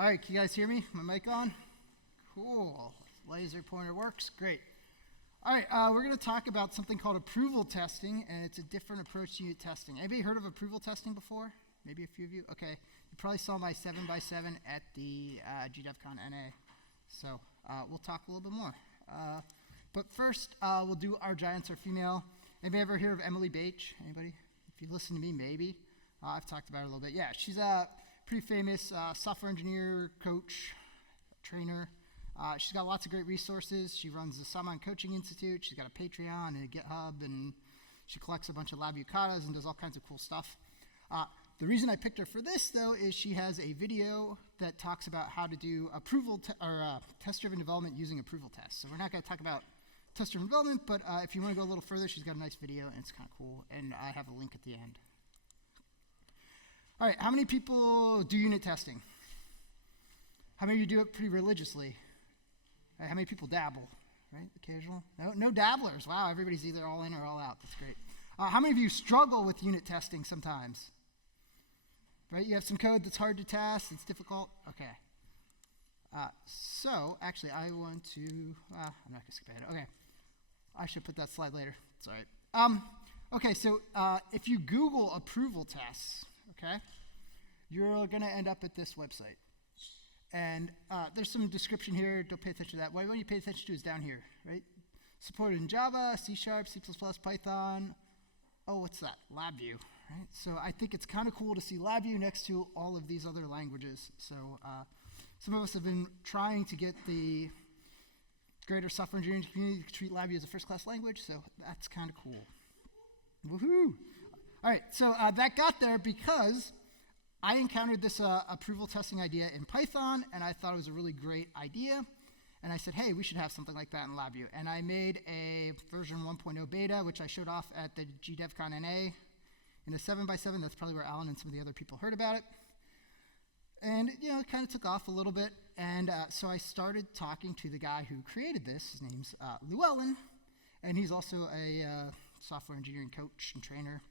All right, can you guys hear me? My mic on? Cool. Laser pointer works. Great. All right, we're going to talk about something called approval testing, and it's a different approach to unit testing. Anybody heard of approval testing before? Maybe a few of you? Okay. You probably saw my 7x7 at the GDevCon NA. So we'll talk a little bit more. But first, we'll do our giants are female. Anybody ever hear of Emily Bache? Anybody? If you listen to me, maybe. I've talked about her a little bit. Yeah, she's a pretty famous software engineer, coach, trainer. She's got lots of great resources. She runs the Saman Coaching Institute. She's got a Patreon and a GitHub, and she collects a bunch of lab yucatas and does all kinds of cool stuff. The reason I picked her for this, though, is she has a video that talks about how to do test-driven development using approval tests. So we're not going to talk about test-driven development, but if you want to go a little further, she's got a nice video, and it's kind of cool, and I have a link at the end. All right, how many people do unit testing? How many of you do it pretty religiously? Right, how many people dabble, right? Occasional? No dabblers. Wow, everybody's either all in or all out. That's great. How many of you struggle with unit testing sometimes? Right, you have some code that's hard to test, it's difficult. Okay. So, actually, I want to, I'm not going to skip ahead. Okay. I should put that slide later. It's all right. Okay, so if you Google approval tests, okay, you're going to end up at this website. And there's some description here. Don't pay attention to that. What you pay attention to is down here, right? Supported in Java, C#, C++, Python. Oh, what's that? LabVIEW, right? So I think it's kind of cool to see LabVIEW next to all of these other languages. So some of us have been trying to get the greater software engineering community to treat LabVIEW as a first-class language, so that's kind of cool. Woohoo! All right, so that got there because I encountered this approval testing idea in Python, and I thought it was a really great idea. And I said, hey, we should have something like that in LabVIEW. And I made a version 1.0 beta, which I showed off at the GDevCon NA in a 7x7. That's probably where Alan and some of the other people heard about it. And, you know, it kind of took off a little bit. And so I started talking to the guy who created this. His name's Llewellyn, and he's also a software engineering coach and trainer.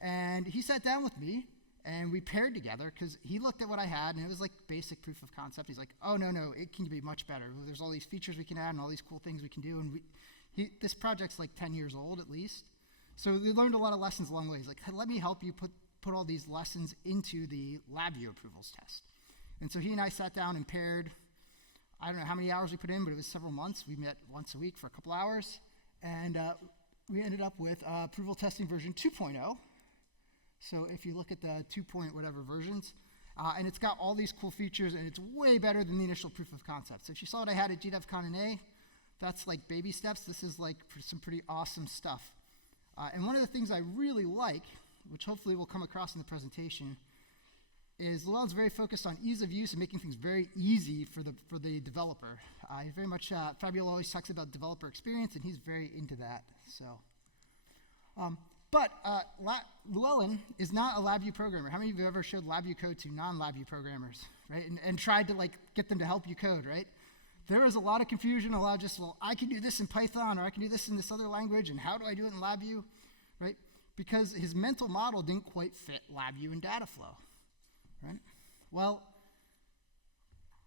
And he sat down with me, and we paired together because he looked at what I had, and it was like basic proof of concept. He's like, oh, no, it can be much better. There's all these features we can add and all these cool things we can do. And this project's like 10 years old at least. So we learned a lot of lessons along the way. He's like, hey, let me help you put all these lessons into the LabVIEW approvals test. And so he and I sat down and paired. I don't know how many hours we put in, but it was several months. We met once a week for a couple hours. And we ended up with approval testing version 2.0. So if you look at the 2 point whatever versions, and it's got all these cool features, and it's way better than the initial proof of concept. So if you saw what I had at GDevCon NA, that's like baby steps. This is like some pretty awesome stuff. And one of the things I really like, which hopefully will come across in the presentation, is Llewellyn's very focused on ease of use and making things very easy for the developer. He's very much, Fabio always talks about developer experience, and he's very into that. So. But Llewellyn is not a LabVIEW programmer. How many of you have ever showed LabVIEW code to non-LabVIEW programmers, right? And tried to like get them to help you code, right? There is a lot of confusion, a lot of just, well, I can do this in Python, or I can do this in this other language, and how do I do it in LabVIEW, right? Because his mental model didn't quite fit LabVIEW and data flow, right? Well,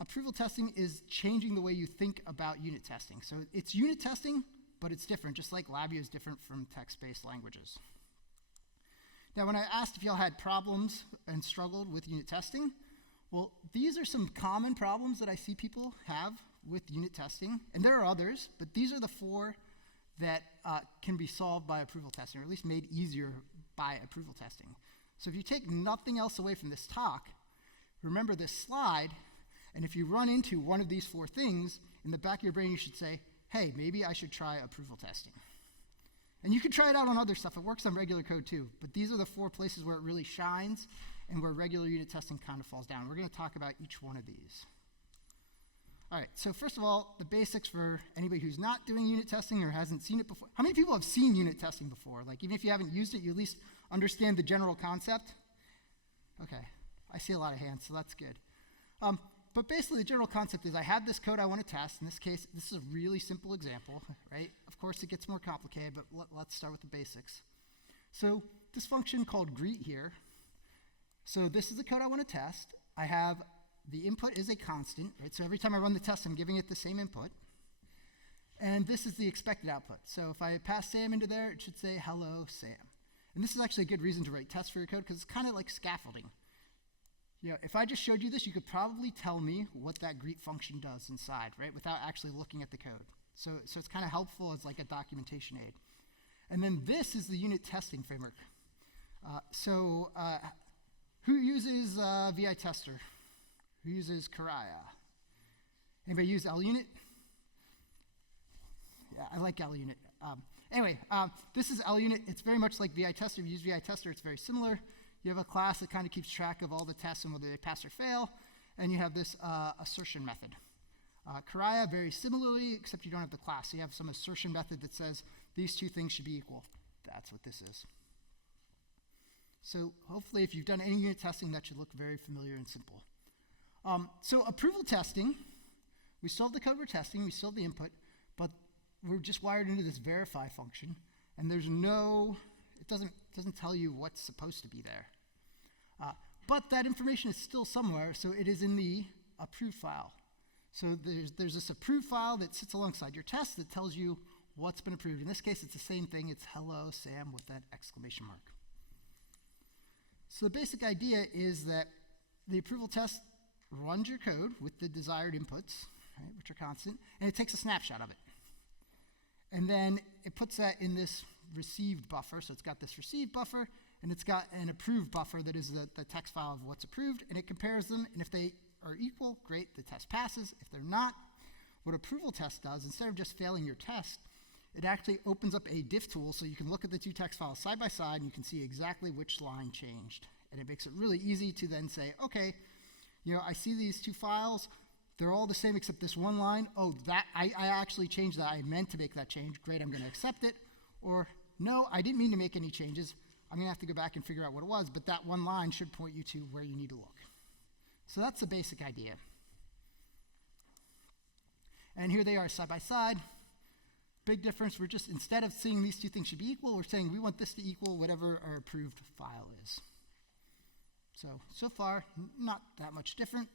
approval testing is changing the way you think about unit testing. So it's unit testing, but it's different, just like LabVIEW is different from text-based languages. Now, when I asked if y'all had problems and struggled with unit testing, well, these are some common problems that I see people have with unit testing, and there are others, but these are the 4 that can be solved by approval testing, or at least made easier by approval testing. So if you take nothing else away from this talk, remember this slide, and if you run into one of these 4 things, in the back of your brain you should say, hey, maybe I should try approval testing. And you can try it out on other stuff. It works on regular code too. But these are the 4 places where it really shines and where regular unit testing kind of falls down. We're going to talk about each one of these. All right, so first of all, the basics for anybody who's not doing unit testing or hasn't seen it before. How many people have seen unit testing before? Like, even if you haven't used it, you at least understand the general concept? Okay, I see a lot of hands, so that's good. But basically, the general concept is I have this code I want to test. In this case, this is a really simple example, right? Of course, it gets more complicated, but let's start with the basics. So this function called greet here. So this is the code I want to test. I have the input is a constant, right? So every time I run the test, I'm giving it the same input. And this is the expected output. So if I pass Sam into there, it should say, hello, Sam. And this is actually a good reason to write tests for your code because it's kind of like scaffolding. You know, if I just showed you this, you could probably tell me what that greet function does inside, right, without actually looking at the code. So it's kind of helpful as like a documentation aid. And then this is the unit testing framework. Who uses VI tester? Who uses Karaya? Anybody use LUnit? Yeah, I like LUnit. Anyway, this is LUnit. It's very much like VI tester. If you use VI tester, it's very similar. You have a class that kind of keeps track of all the tests and whether they pass or fail, and you have this assertion method. Karaya, very similarly, except you don't have the class. So you have some assertion method that says these two things should be equal. That's what this is. So hopefully if you've done any unit testing, that should look very familiar and simple. So approval testing, we still have the code we're testing, we still have the input, but we're just wired into this verify function, and there's no, it doesn't tell you what's supposed to be there. But that information is still somewhere, so it is in the approve file. So there's this approve file that sits alongside your test that tells you what's been approved. In this case, it's the same thing. It's hello, Sam, with that exclamation mark. So the basic idea is that the approval test runs your code with the desired inputs, right, which are constant, and it takes a snapshot of it. And then it puts that in this received buffer. So it's got this received buffer, and it's got an approved buffer that is the text file of what's approved, and it compares them, and if they are equal, great, the test passes. If they're not, what approval test does, instead of just failing your test, it actually opens up a diff tool so you can look at the two text files side by side and you can see exactly which line changed. And it makes it really easy to then say, okay, you know, I see these two files, they're all the same except this one line. Oh, that I actually changed that. I meant to make that change. Great, I'm going to accept it. Or, no, I didn't mean to make any changes. I'm going to have to go back and figure out what it was, but that one line should point you to where you need to look. So that's the basic idea. And here they are side by side. Big difference, we're just, instead of seeing these two things should be equal, we're saying we want this to equal whatever our approved file is. So far, not that much different.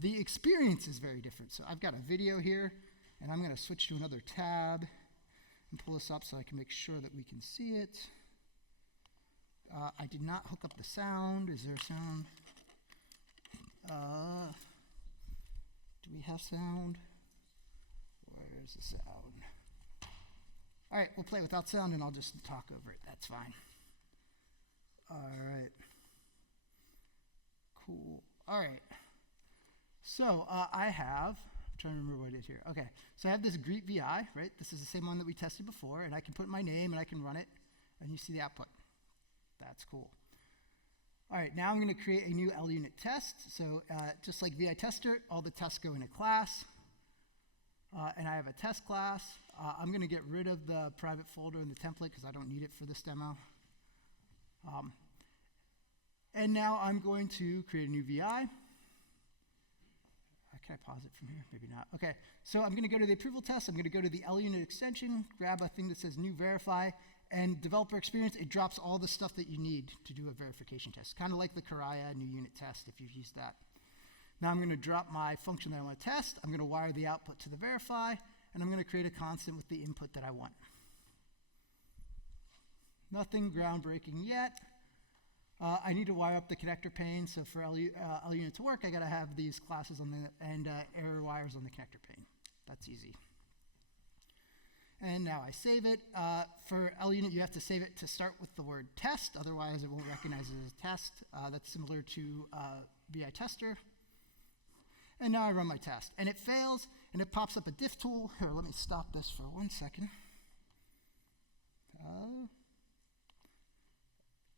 The experience is very different. So I've got a video here, and I'm going to switch to another tab and pull this up so I can make sure that we can see it. I did not hook up the sound. Is there sound? Do we have sound? Where's the sound? All right, we'll play without sound, and I'll just talk over it. That's fine. All right. Cool. All right. So I have, I'm trying to remember what it is here. Okay, so I have this greet VI, right? This is the same one that we tested before, and I can put my name, and I can run it, and you see the output. That's cool. All right, now I'm going to create a new LUnit test. So just like VI tester, all the tests go in a class. And I have a test class. I'm going to get rid of the private folder in the template because I don't need it for this demo. And now I'm going to create a new VI. Can I pause it from here? Maybe not. Okay, so I'm going to go to the approval test. I'm going to go to the LUnit extension, grab a thing that says new verify, and developer experience, it drops all the stuff that you need to do a verification test. Kind of like the Karaya new unit test if you've used that. Now I'm going to drop my function that I want to test. I'm going to wire the output to the verify, and I'm going to create a constant with the input that I want. Nothing groundbreaking yet. I need to wire up the connector pane, so for LUnit to work, I got to have these classes on the and error wires on the connector pane. That's easy. And now I save it. For LUnit, you have to save it to start with the word test, otherwise it won't recognize it as a test. That's similar to VI tester. And now I run my test, and it fails, and it pops up a diff tool. Here, let me stop this for 1 second.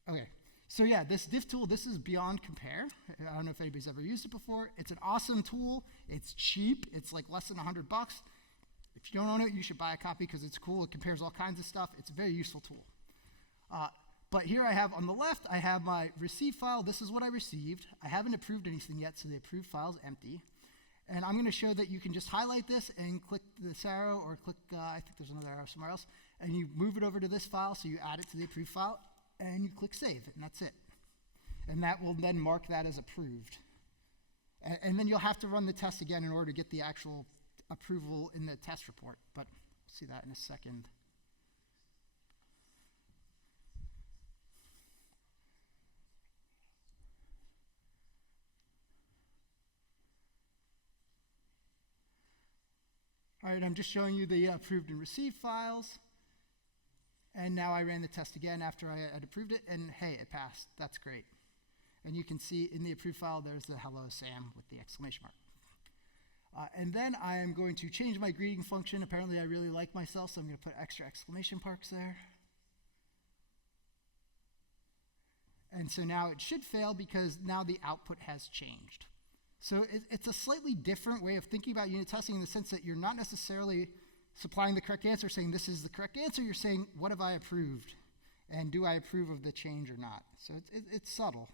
Okay, so yeah, this diff tool, this is beyond compare. I don't know if anybody's ever used it before. It's an awesome tool. It's cheap. It's like less than $100. If you don't own it, you should buy a copy because it's cool. It compares all kinds of stuff. It's a very useful tool. But here I have on the left, I have my receive file. This is what I received. I haven't approved anything yet, so the approved file is empty. And I'm going to show that you can just highlight this and click this arrow, or click, I think there's another arrow somewhere else, and you move it over to this file, so you add it to the approved file, and you click save, and that's it. And that will then mark that as approved. And then you'll have to run the test again in order to get the actual approval in the test report. But we'll see that in a second. All right, I'm just showing you the approved and received files. And now I ran the test again after I had approved it, and hey, it passed. That's great. And you can see in the approved file, there's the hello Sam with the exclamation mark. And then I am going to change my greeting function. Apparently I really like myself, so I'm going to put extra exclamation marks there. And so now it should fail because now the output has changed. So it's a slightly different way of thinking about unit testing in the sense that you're not necessarily supplying the correct answer, saying this is the correct answer. You're saying, what have I approved? And do I approve of the change or not? So it's subtle.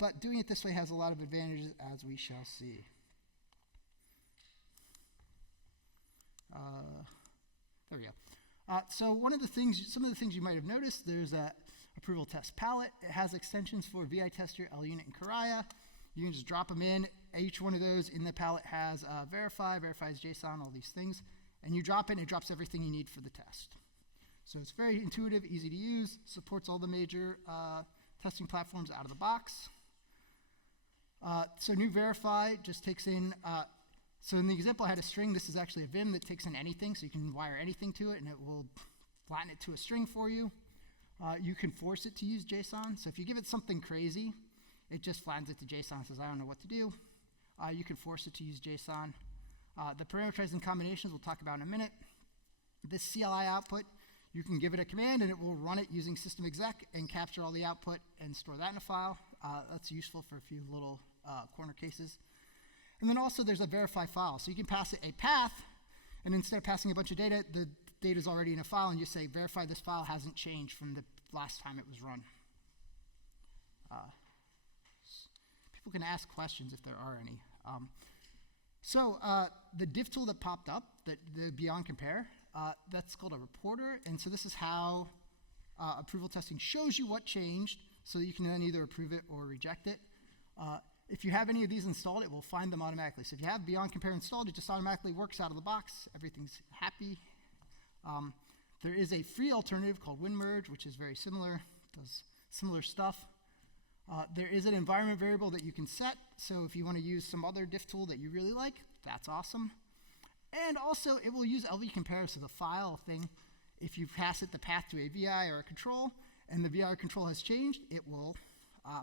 But doing it this way has a lot of advantages, as we shall see. There we go. So some of the things you might have noticed, there's a approval test palette. It has extensions for VI tester, LUnit, and Karaya. You can just drop them in. Each one of those in the palette has verify, verifies JSON, all these things. And you drop it, and it drops everything you need for the test. So it's very intuitive, easy to use, supports all the major testing platforms out of the box. So new verify just takes in, so in the example I had a string. This is actually a Vim that takes in anything, so you can wire anything to it, and it will flatten it to a string for you. You can force it to use JSON. So if you give it something crazy, it just flattens it to JSON and says, I don't know what to do. You can force it to use JSON. The parameterized and combinations we'll talk about in a minute. This CLI output, you can give it a command and it will run it using system exec and capture all the output and store that in a file. That's useful for a few little corner cases. And then also there's a verify file. So you can pass it a path, and instead of passing a bunch of data, the data is already in a file, and you say verify this file hasn't changed from the last time it was run. People can ask questions if there are any. The diff tool that popped up, the Beyond Compare, that's called a reporter, and so this is how approval testing shows you what changed, so that you can then either approve it or reject it. If you have any of these installed, it will find them automatically. So if you have Beyond Compare installed, it just automatically works out of the box. Everything's happy. There is a free alternative called WinMerge, which is very similar, does similar stuff. There is an environment variable that you can set, so if you want to use some other diff tool that you really like, that's awesome. And also, it will use LV compare, so the file thing. If you pass it the path to a VI or a control, and the VI or control has changed, it will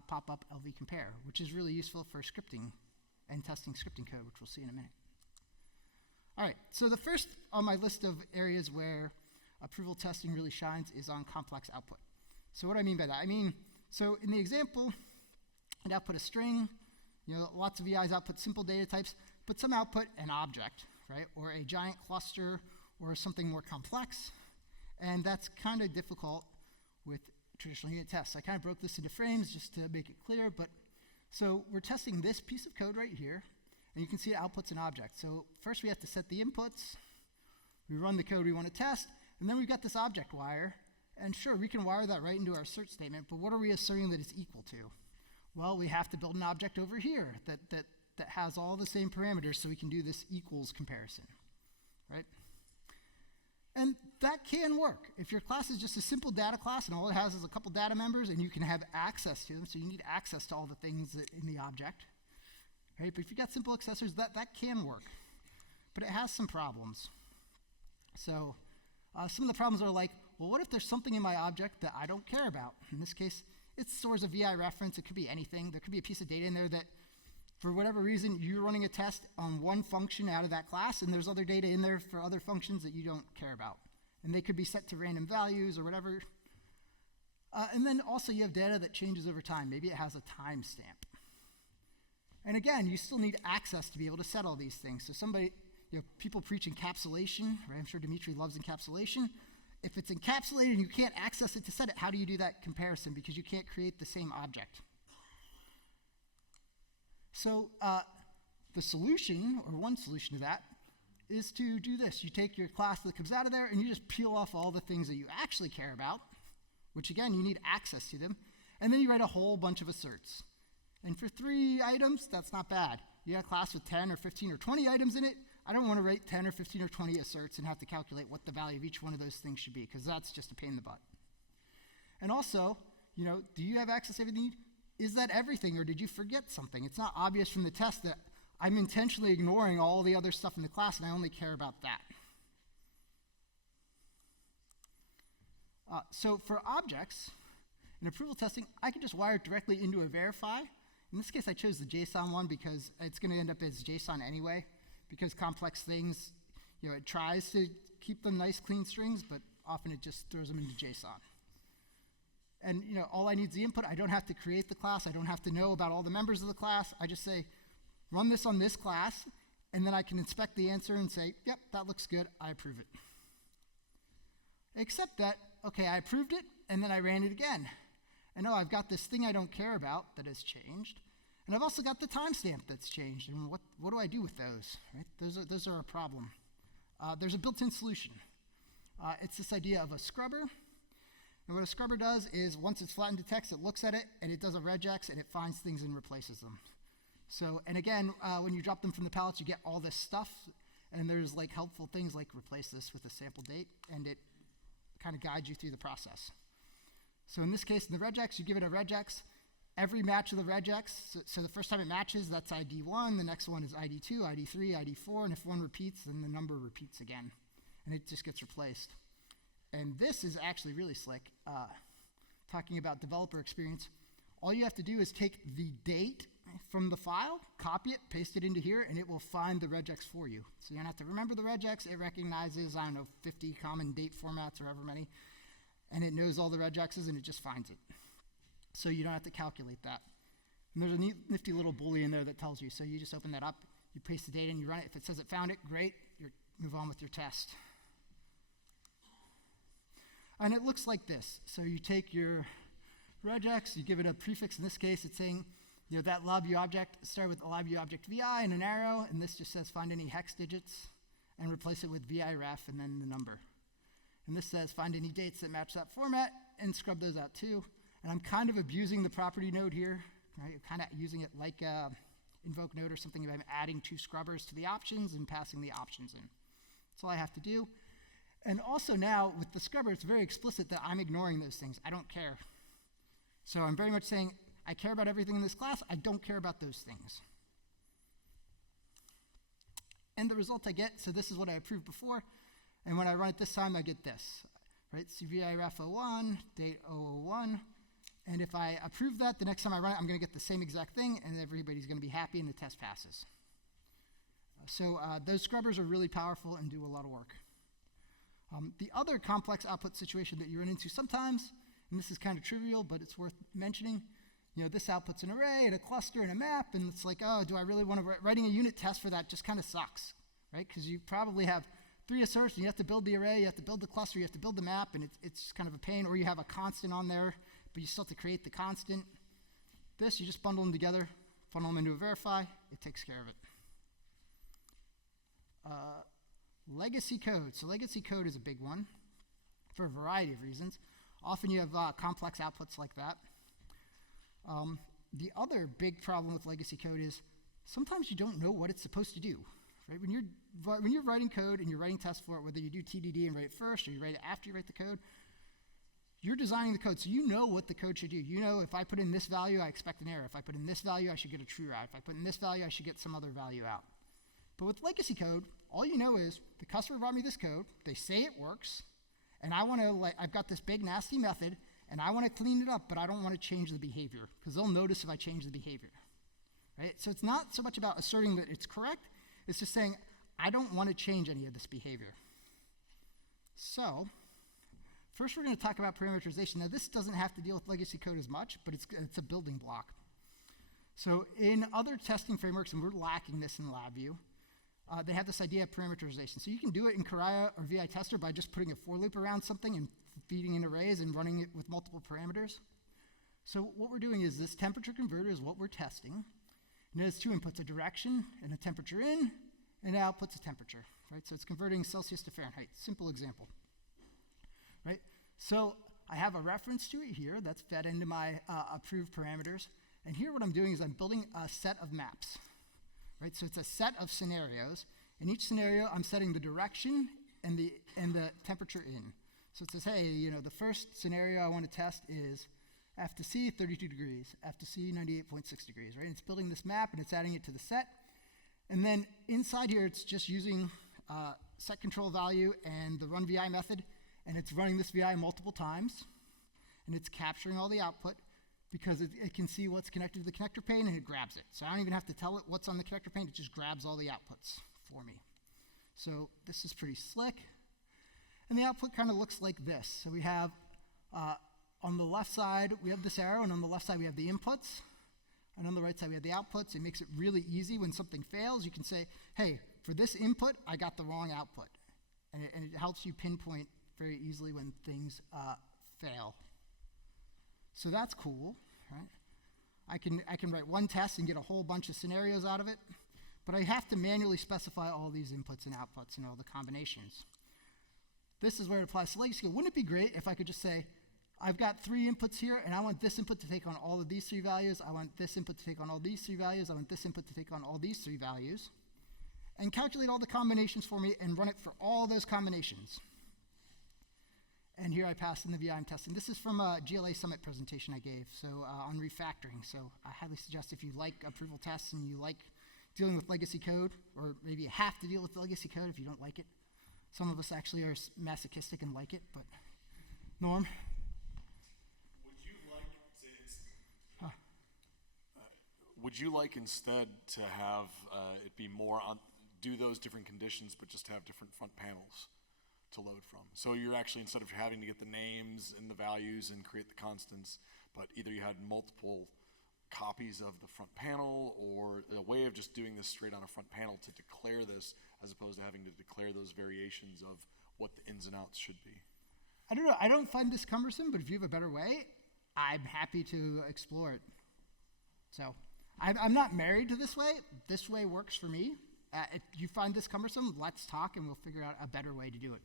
pop up LV compare, which is really useful for scripting and testing scripting code, which we'll see in a minute. All right, so the first on my list of areas where approval testing really shines is on complex output. So what do I mean by that? So in the example, it output a string. Lots of VIs output simple data types, but some output an object, right? Or a giant cluster, or something more complex. And that's kind of difficult with traditional unit tests. I kind of broke this into frames just to make it clear, but so we're testing this piece of code right here, and you can see it outputs an object. So first we have to set the inputs. We run the code we want to test, and then we've got this object wire. And sure, we can wire that right into our assert statement, but what are we asserting that it's equal to? Well, we have to build an object over here that has all the same parameters so we can do this equals comparison, right? And that can work. If your class is just a simple data class and all it has is a couple data members and you can have access to them, so you need access to all the things in the object, right? But if you've got simple accessors, that can work. But it has some problems. So some of the problems are like, well, what if there's something in my object that I don't care about? In this case, it stores a VI reference. It could be anything. There could be a piece of data in there that, for whatever reason, you're running a test on one function out of that class, and there's other data in there for other functions that you don't care about. And they could be set to random values or whatever. And then also you have data that changes over time. Maybe it has a timestamp. And again, you still need access to be able to set all these things. So people preach encapsulation, right? I'm sure Dimitri loves encapsulation. If it's encapsulated and you can't access it to set it, how do you do that comparison? Because you can't create the same object. So the solution, or one solution to that, is to do this. You take your class that comes out of there and you just peel off all the things that you actually care about, which again, you need access to them, and then you write a whole bunch of asserts. And for 3 items, that's not bad. You got a class with 10 or 15 or 20 items in it. I don't want to write 10 or 15 or 20 asserts and have to calculate what the value of each one of those things should be, because that's just a pain in the butt. And also, do you have access to everything? Is that everything, or did you forget something? It's not obvious from the test that I'm intentionally ignoring all the other stuff in the class and I only care about that. So for objects, in approval testing, I can just wire it directly into a verify. In this case, I chose the JSON one because it's going to end up as JSON anyway, because complex things, it tries to keep them nice, clean strings, but often it just throws them into JSON. And all I need is the input. I don't have to create the class. I don't have to know about all the members of the class. I just say, run this on this class, and then I can inspect the answer and say, yep, that looks good. I approve it. Except that, okay, I approved it, and then I ran it again. And I've got this thing I don't care about that has changed. And I've also got the timestamp that's changed. And what do I do with those? Right? Those are a problem. There's a built-in solution. It's this idea of a scrubber. And what a scrubber does is once it's flattened to text, it looks at it, and it does a regex, and it finds things and replaces them. So, and again, when you drop them from the palettes, you get all this stuff. And there's helpful things like replace this with a sample date, and it kind of guides you through the process. So in this case, in the regex, you give it a regex. Every match of the regex, so the first time it matches, that's ID 1. The next one is ID 2, ID 3, ID 4. And if one repeats, then the number repeats again. And it just gets replaced. And this is actually really slick. Talking about developer experience, all you have to do is take the date from the file, copy it, paste it into here, and it will find the regex for you. So you don't have to remember the regex. It recognizes, 50 common date formats or however many. And it knows all the regexes, and it just finds it. So you don't have to calculate that. And there's a nifty little boolean there that tells you. So you just open that up, you paste the data, and you run it. If it says it found it, great. You move on with your test. And it looks like this. So you take your regex, you give it a prefix. In this case, it's saying, that LabVIEW object, start with a LabVIEW object VI and an arrow, and this just says find any hex digits and replace it with VI ref and then the number. And this says find any dates that match that format and scrub those out too. And I'm kind of abusing the property node here, right? Kind of using it like invoke node or something. I'm adding 2 scrubbers to the options and passing the options in. That's all I have to do. And also now with the scrubber, it's very explicit that I'm ignoring those things. I don't care. So I'm very much saying, I care about everything in this class. I don't care about those things. And the result I get, so this is what I approved before. And when I run it this time, I get this, right? CVI ref 01, date 001. And if I approve that, the next time I run it, I'm going to get the same exact thing, and everybody's going to be happy, and the test passes. So those scrubbers are really powerful and do a lot of work. The other complex output situation that you run into sometimes, and this is kind of trivial, but it's worth mentioning, this outputs an array and a cluster and a map, and it's like, oh, do I really want to writing a unit test for that just kind of sucks, right? Because you probably have 3 asserts, and you have to build the array, you have to build the cluster, you have to build the map, and it's kind of a pain, or you have a constant on there, but you still have to create the constant. This, you just bundle them together, funnel them into a verify, it takes care of it. Legacy code. So legacy code is a big one for a variety of reasons. Often you have complex outputs like that. The other big problem with legacy code is sometimes you don't know what it's supposed to do. Right? When you're writing code and you're writing tests for it, whether you do TDD and write it first or you write it after you write the code, you're designing the code, so you know what the code should do. You know if I put in this value, I expect an error. If I put in this value, I should get a true route. If I put in this value, I should get some other value out. But with legacy code, all you know is the customer brought me this code, they say it works, and I've got this big nasty method, and I want to clean it up, but I don't want to change the behavior, because they'll notice if I change the behavior. Right? So it's not so much about asserting that it's correct, it's just saying, I don't want to change any of this behavior. So, first we're going to talk about parameterization. Now this doesn't have to deal with legacy code as much, but it's a building block. So in other testing frameworks, and we're lacking this in LabVIEW, they have this idea of parameterization. So you can do it in Karaya or VI Tester by just putting a for loop around something and feeding in arrays and running it with multiple parameters. So what we're doing is this temperature converter is what we're testing. And it has 2 inputs, a direction and a temperature in, and it outputs a temperature, right? So it's converting Celsius to Fahrenheit, simple example, right? So I have a reference to it here that's fed into my approved parameters, And here what I'm doing is I'm building a set of maps, right? So it's a set of scenarios. In each scenario, I'm setting the direction and the temperature in. So it says, hey, the first scenario I want to test is F to C, 32 degrees, F to C, 98.6 degrees, right? And it's building this map, and it's adding it to the set. And then inside here, it's just using set control value and the run VI method, and it's running this VI multiple times, and it's capturing all the output because it can see what's connected to the connector pane, and it grabs it. So I don't even have to tell it what's on the connector pane. It just grabs all the outputs for me. So this is pretty slick. And the output kind of looks like this. So we have, on the left side, we have this arrow, and on the left side, we have the inputs. And on the right side, we have the outputs. It makes it really easy when something fails. You can say, hey, for this input, I got the wrong output. And it helps you pinpoint very easily when things fail. So that's cool, right? I can write one test and get a whole bunch of scenarios out of it, but I have to manually specify all these inputs and outputs and all the combinations. This is where it applies to legacy code. Wouldn't it be great if I could just say, I've got 3 inputs here, and I want this input to take on all of these 3 values. I want this input to take on all these 3 values. I want this input to take on all these 3 values. And calculate all the combinations for me and run it for all those combinations. And here I passed in the VI I'm testing. This is from a GLA Summit presentation I gave, so on refactoring. So I highly suggest if you like approval tests and you like dealing with legacy code, or maybe you have to deal with legacy code if you don't like it. Some of us actually are masochistic and like it, but Norm? Would you like instead to have it be more on, do those different conditions, but just have different front panels to load from? So you're actually, instead of having to get the names and the values and create the constants, but either you had multiple copies of the front panel, or a way of just doing this straight on a front panel to declare this, as opposed to having to declare those variations of what the ins and outs should be. I don't know. I don't find this cumbersome, but if you have a better way, I'm happy to explore it. So I'm not married to this way. This way works for me. If you find this cumbersome, let's talk and we'll figure out a better way to do it.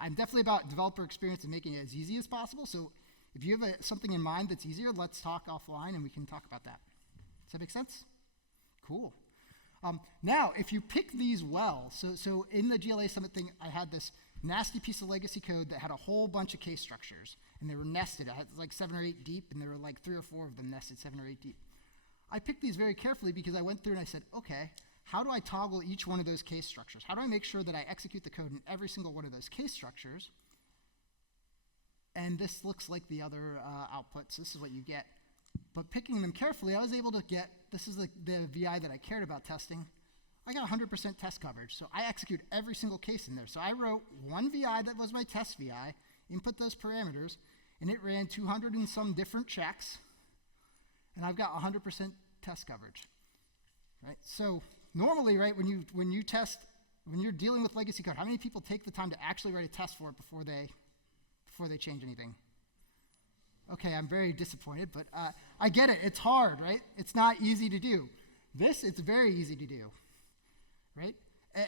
I'm definitely about developer experience and making it as easy as possible. So if you have something in mind that's easier, let's talk offline and we can talk about that. Does that make sense? Cool. Now, if you pick these well, so in the GLA Summit thing, I had this nasty piece of legacy code that had a whole bunch of case structures, and they were nested. I had like 7 or 8 deep, and there were like 3 or 4 of them nested 7 or 8 deep. I picked these very carefully because I went through and I said, okay, how do I toggle each one of those case structures? How do I make sure that I execute the code in every single one of those case structures? And this looks like the other outputs. This is what you get. But picking them carefully, I was able to get, this is the VI that I cared about testing. I got 100% test coverage. So I execute every single case in there. So I wrote one VI that was my test VI, input those parameters, and it ran 200 and some different checks. And I've got 100% test coverage, right? So normally, right, when you test, when you're dealing with legacy code, how many people take the time to actually write a test for it before they change anything? Okay, I'm very disappointed, but I get it. It's hard, right? It's not easy to do. This, it's very easy to do, right?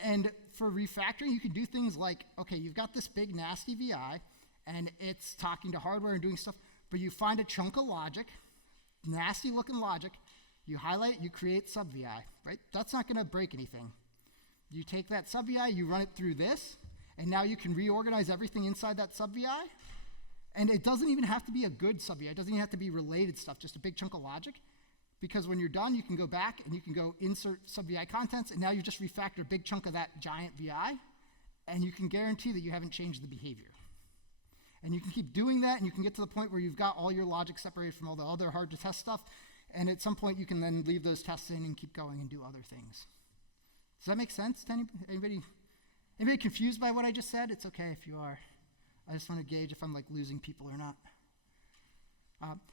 And for refactoring, you can do things like, okay, you've got this big nasty VI, and it's talking to hardware and doing stuff, but you find a chunk of logic, nasty looking logic, you highlight, you create sub-VI, right? That's not gonna break anything. You take that sub-VI, you run it through this, and now you can reorganize everything inside that sub-VI, and it doesn't even have to be a good sub-VI, it doesn't even have to be related stuff, just a big chunk of logic, because when you're done, you can go back and you can go insert sub-VI contents, and now you just refactor a big chunk of that giant VI, and you can guarantee that you haven't changed the behavior. And you can keep doing that, and you can get to the point where you've got all your logic separated from all the other hard-to-test stuff, and at some point you can then leave those tests in and keep going and do other things. Does that make sense to anybody? Anybody confused by what I just said? It's okay if you are. I just want to gauge if I'm like losing people or not.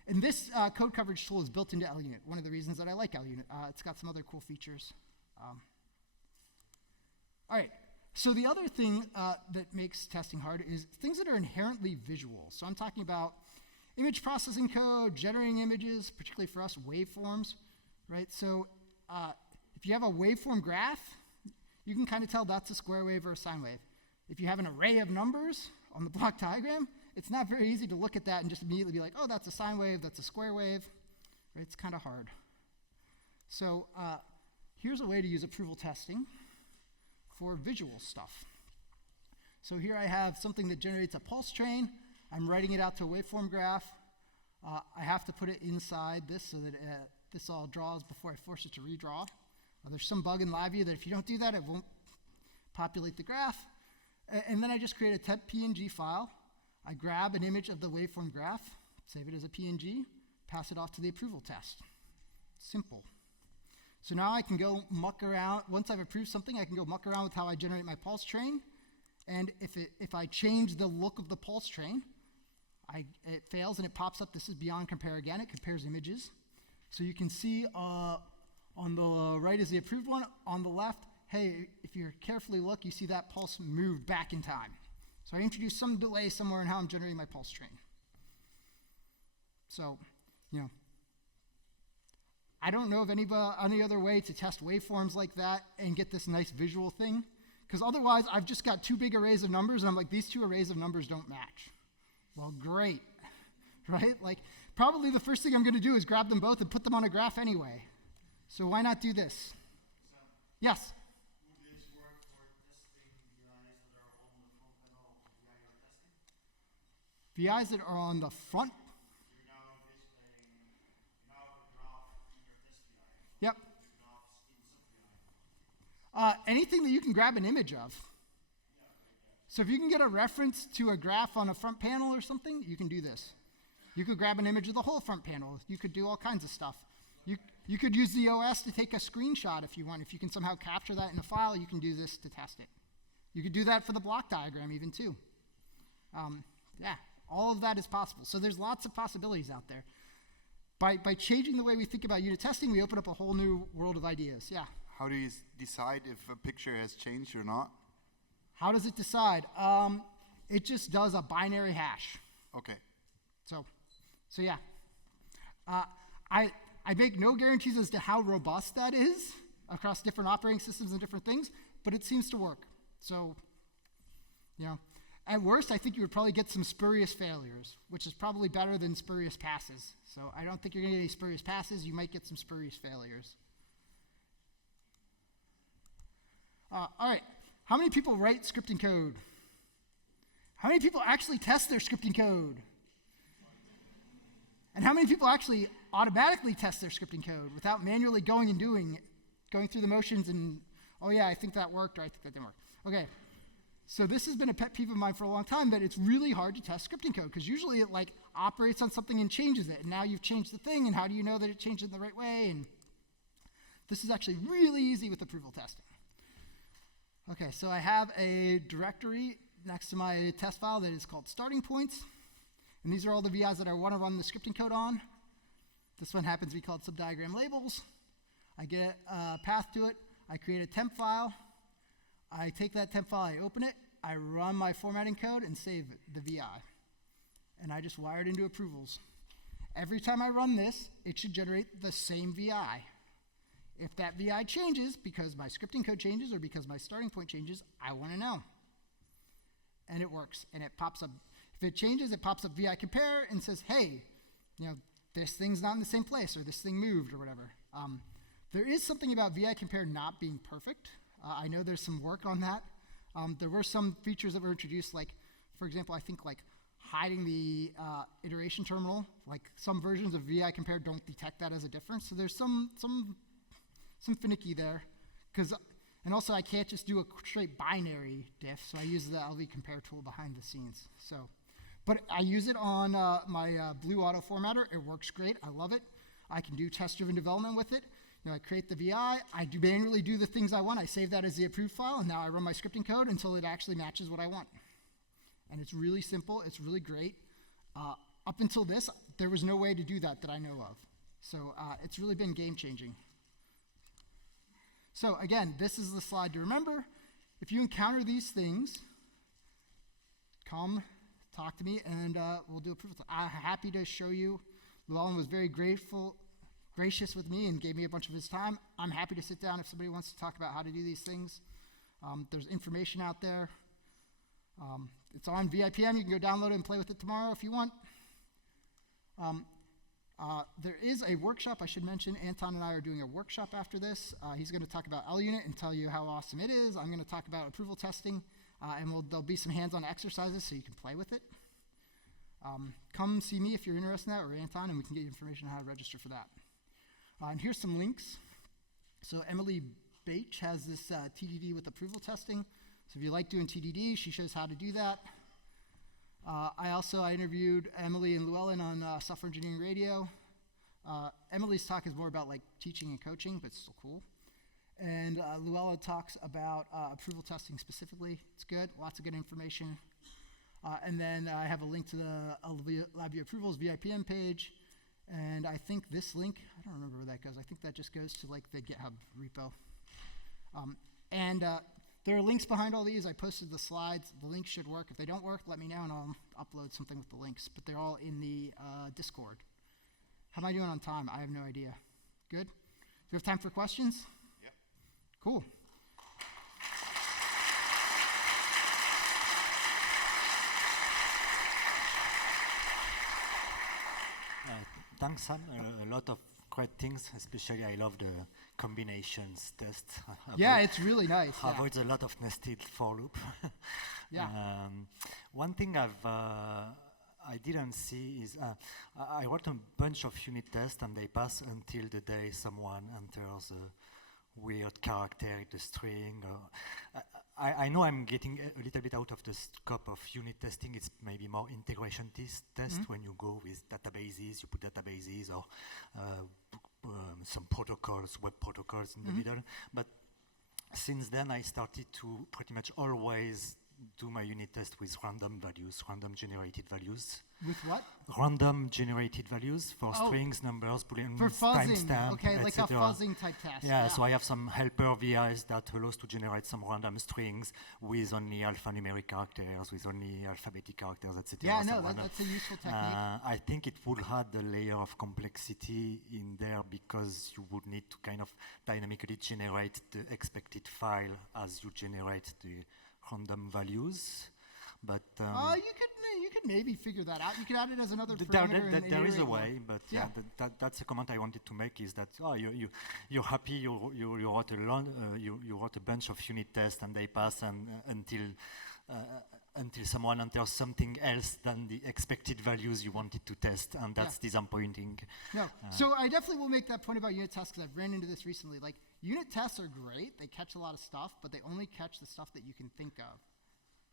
And this code coverage tool is built into LUnit. One of the reasons that I like LUnit. It's got some other cool features. All right. So the other thing that makes testing hard is things that are inherently visual. So I'm talking about image processing code, generating images, particularly for us, waveforms, right? So if you have a waveform graph, you can kind of tell that's a square wave or a sine wave. If you have an array of numbers on the block diagram, it's not very easy to look at that and just immediately be like, oh, that's a sine wave, that's a square wave, right? It's kind of hard. So here's a way to use approval testing for visual stuff. So here I have something that generates a pulse train. I'm writing it out to a waveform graph. I have to put it inside this so that this all draws before I force it to redraw. There's some bug in LiveView that if you don't do that, it won't populate the graph. And then I just create a temp PNG file. I grab an image of the waveform graph, save it as a PNG, pass it off to the approval test. Simple. So now I can go muck around. Once I've approved something, I can go muck around with how I generate my pulse train. And if I change the look of the pulse train, it fails and it pops up. This is beyond compare again. It compares images. So you can see on the right is the approved one. On the left, hey, if you carefully look, you see that pulse moved back in time. So I introduced some delay somewhere in how I'm generating my pulse train. So, I don't know of any other way to test waveforms like that and get this nice visual thing. Because otherwise, I've just got two big arrays of numbers, and I'm like, these two arrays of numbers don't match. Well, great, right? Like, probably the first thing I'm going to do is grab them both and put them on a graph anyway. So why not do this? Yes? Would this work for testing VIs that are on the front panel of the VI you're testing? VIs that are on the front? You're now displaying, you now have a graph in your test VI. Yep. Graphs in sub-VI. Anything that you can grab an image of. So if you can get a reference to a graph on a front panel or something, you can do this. You could grab an image of the whole front panel. You could do all kinds of stuff. You could use the OS to take a screenshot if you want. If you can somehow capture that in a file, you can do this to test it. You could do that for the block diagram even too. Yeah, all of that is possible. So there's lots of possibilities out there. By changing the way we think about unit testing, we open up a whole new world of ideas. Yeah. How do you decide if a picture has changed or not? How does it decide? It just does a binary hash. Okay. So yeah. I make no guarantees as to how robust that is across different operating systems and different things, but it seems to work. So, at worst, I think you would probably get some spurious failures, which is probably better than spurious passes. So I don't think you're going to get any spurious passes. You might get some spurious failures. All right. How many people write scripting code? How many people actually test their scripting code? And how many people actually automatically test their scripting code without manually going through the motions and, oh yeah, I think that worked, or I think that didn't work. Okay, so this has been a pet peeve of mine for a long time, that it's really hard to test scripting code, because usually it like operates on something and changes it, and now you've changed the thing, and how do you know that it changed it in the right way? And this is actually really easy with approval testing. Okay, so I have a directory next to my test file that is called starting points. And these are all the VIs that I want to run the scripting code on. This one happens to be called subdiagram labels. I get a path to it. I create a temp file. I take that temp file, I open it, I run my formatting code and save the VI. And I just wire it into approvals. Every time I run this, it should generate the same VI. If that VI changes because my scripting code changes or because my starting point changes, I want to know. And it works, and it pops up. If it changes, it pops up VI compare and says, hey, this thing's not in the same place, or this thing moved, or whatever. There is something about VI compare not being perfect. I know there's some work on that. There were some features that were introduced, like, for example, I think like hiding the iteration terminal. Like some versions of VI compare don't detect that as a difference. So there's some finicky there. And also I can't just do a straight binary diff, so I use the LV compare tool behind the scenes. But I use it on my Blue Auto formatter. It works great. I love it. I can do test-driven development with it. I create the VI. I manually do the things I want. I save that as the approved file, and now I run my scripting code until it actually matches what I want. And it's really simple. It's really great. Up until this, there was no way to do that I know of. So it's really been game-changing. So again, this is the slide to remember. If you encounter these things, come talk to me, and we'll do a proof. I'm happy to show you. Llewellyn was very gracious with me and gave me a bunch of his time. I'm happy to sit down if somebody wants to talk about how to do these things. There's information out there. It's on VIPM. You can go download it and play with it tomorrow if you want. There is a workshop I should mention. Anton and I are doing a workshop after this. He's going to talk about LUnit and tell you how awesome it is. I'm going to talk about approval testing, and there'll be some hands-on exercises so you can play with it. Come see me if you're interested in that, or Anton, and we can get you information on how to register for that. And here's some links. So Emily Bache has this TDD with approval testing. So if you like doing TDD, she shows how to do that. I interviewed Emily and Llewellyn on Software Engineering Radio. Emily's talk is more about like teaching and coaching, but it's still cool. And Llewellyn talks about approval testing specifically. It's good, lots of good information. And then I have a link to the LabVIEW Approvals VIPM page. And I think this link, I don't remember where that goes. I think that just goes to like the GitHub repo. There are links behind all these. I posted the slides. The links should work. If they don't work, let me know and I'll upload something with the links. But they're all in the Discord. How am I doing on time? I have no idea. Good? Do we have time for questions? Yep. Cool. Thanks, Sam. A lot of great things, especially I love the combinations test. Yeah, it's really nice. Avoids a lot of nested for loop. Yeah. One thing I didn't see is I wrote a bunch of unit tests and they pass until the day someone enters a weird character in the string. I know I'm getting a little bit out of the scope of unit testing. It's maybe more integration test when you go with databases, you put databases or some protocols, web protocols in the middle. But since then, I started to pretty much always do my unit test with random values, random generated values. With what? Random generated values for strings, numbers, booleans, for fuzzing. timestamp, Okay, like a fuzzing type test. Yeah, so I have some helper VIs that allows to generate some random strings with only alphanumeric characters, with only alphabetic characters, etc. Yeah, no, that's a useful technique. I think it would add a layer of complexity in there because you would need to kind of dynamically generate the expected file as you generate the random values. But you could maybe figure that out. You could add it as another there parameter. There is a way, but that's a comment I wanted to make. Is that you're happy you wrote a bunch of unit tests and they pass until someone enters something else than the expected values you wanted to test, and that's disappointing. No, so I definitely will make that point about unit tests because I've ran into this recently. Like unit tests are great; they catch a lot of stuff, but they only catch the stuff that you can think of.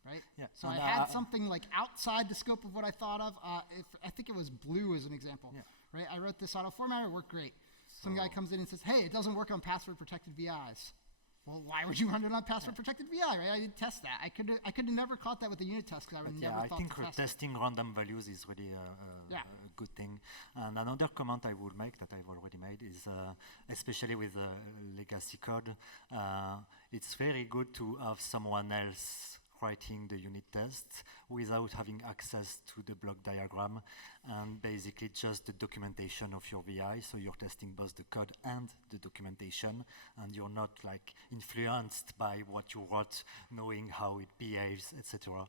Right? Yeah. So I had something like outside the scope of what I thought of. I think it was blue as an example. Yeah. Right? I wrote this auto formatter, it worked great. Some guy comes in and says, hey, it doesn't work on password protected VIs. Well, why would you run it on password protected VI, right? I didn't test that. I could have never caught that with a unit test because I would never thought to test it. I think testing random values is really a good thing. And another comment I would make that I've already made is, especially with legacy code, it's very good to have someone else writing the unit tests without having access to the block diagram and basically just the documentation of your VI. So you're testing both the code and the documentation, and you're not like influenced by what you wrote, knowing how it behaves, etc.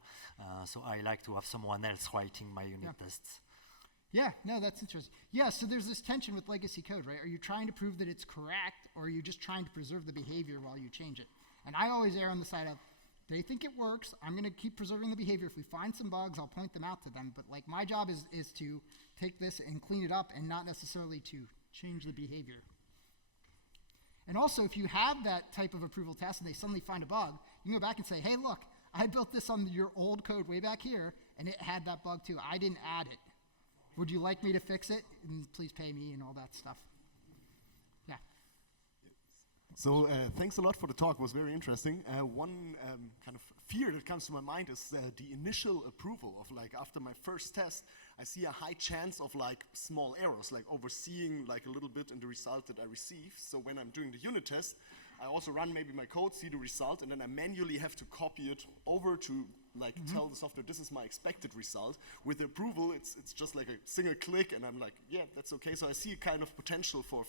So I like to have someone else writing my unit tests. Yeah, no, that's interesting. Yeah, so there's this tension with legacy code, right? Are you trying to prove that it's correct, or are you just trying to preserve the behavior while you change it? And I always err on the side of, they think it works, I'm going to keep preserving the behavior. If we find some bugs, I'll point them out to them. But like my job is to take this and clean it up and not necessarily to change the behavior. And also, if you have that type of approval test and they suddenly find a bug, you can go back and say, hey, look, I built this on your old code way back here, and it had that bug too. I didn't add it. Would you like me to fix it? And please pay me and all that stuff. Yeah. So thanks a lot for the talk. It was very interesting. One kind of fear that comes to my mind is the initial approval of like after my first test, I see a high chance of like small errors, like overseeing like a little bit in the result that I receive. So when I'm doing the unit test, I also run maybe my code, see the result, and then I manually have to copy it over to like tell the software this is my expected result. With the approval, it's just like a single click, and I'm like, yeah, that's okay. So I see a kind of potential for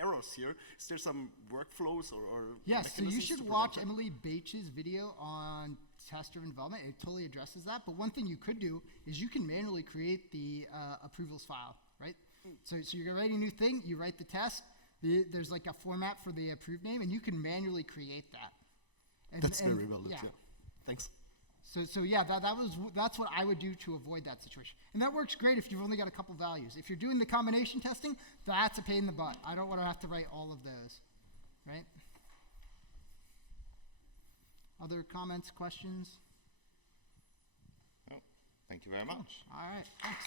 errors here. Is there some workflows or yeah? So you should watch Emily Bache's video on test-driven development. It totally addresses that. But one thing you could do is you can manually create the approvals file, right? So you're writing a new thing, you write the test, there's like a format for the approved name, and you can manually create that. And, That's very valid, yeah. Thanks. So yeah, that's what I would do to avoid that situation. And that works great if you've only got a couple values. If you're doing the combination testing, that's a pain in the butt. I don't want to have to write all of those, right? Other comments, questions? Oh, thank you very much. All right, thanks.